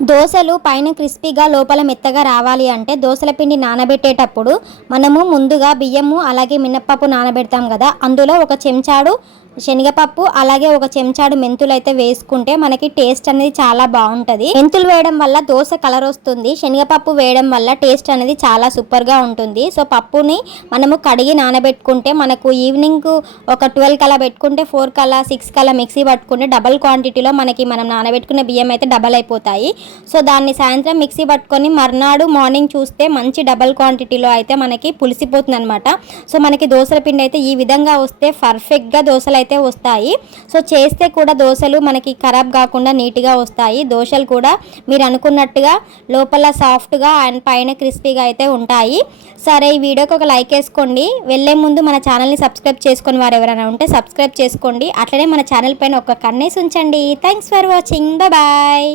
దోసలు పైన క్రిస్పీగా లోపల మెత్తగా రావాలి అంటే దోసల పిండి నానబెట్టేటప్పుడు మనము ముందుగా బియ్యము అలాగే మినప్పప్పు నానబెడతాం కదా, అందులో ఒక చెంచాడు శనగపప్పు అలాగే ఒక చెంచాడు మెంతులు అయితే వేసుకుంటే మనకి టేస్ట్ అనేది చాలా బాగుంటుంది. మెంతులు వేయడం వల్ల దోశ కలర్ వస్తుంది, శనగపప్పు వేయడం వల్ల టేస్ట్ అనేది చాలా సూపర్గా ఉంటుంది. సో పప్పుని మనము కడిగి నానబెట్టుకుంటే మనకు ఈవినింగ్ ఒక 12 కలా పెట్టుకుంటే 4 కలా 6 కలా మిక్సీ పట్టుకుంటే డబల్ క్వాంటిటీలో మనకి మనం నానబెట్టుకునే బియ్యం అయితే డబల్ అయిపోతాయి. సో దాన్ని సాయంత్రం మిక్సీ పట్టుకొని మర్నాడు మార్నింగ్ చూస్తే మంచి డబల్ క్వాంటిటీలో అయితే మనకి పులిసిపోతుంది అనమాట. సో మనకి దోశల పిండి అయితే ఈ విధంగా వస్తే పర్ఫెక్ట్గా దోశలు అయితే వస్తాయి. సో చేస్తే కూడా దోశలు మనకి ఖరాబ్ కాకుండా నీట్గా వస్తాయి. దోశలు కూడా మీరు అనుకున్నట్టుగా లోపల సాఫ్ట్గా అండ్ పైన క్రిస్పీగా అయితే ఉంటాయి. సరే, ఈ వీడియోకి ఒక లైక్ వేసుకోండి. వెళ్ళే ముందు మన ఛానల్ని సబ్స్క్రైబ్ చేసుకొని వారు ఎవరైనా ఉంటే సబ్స్క్రైబ్ చేసుకోండి. అట్లనే మన ఛానల్ పైన ఒక కన్నేసి ఉంచండి. Thanks for watching. బాయ్.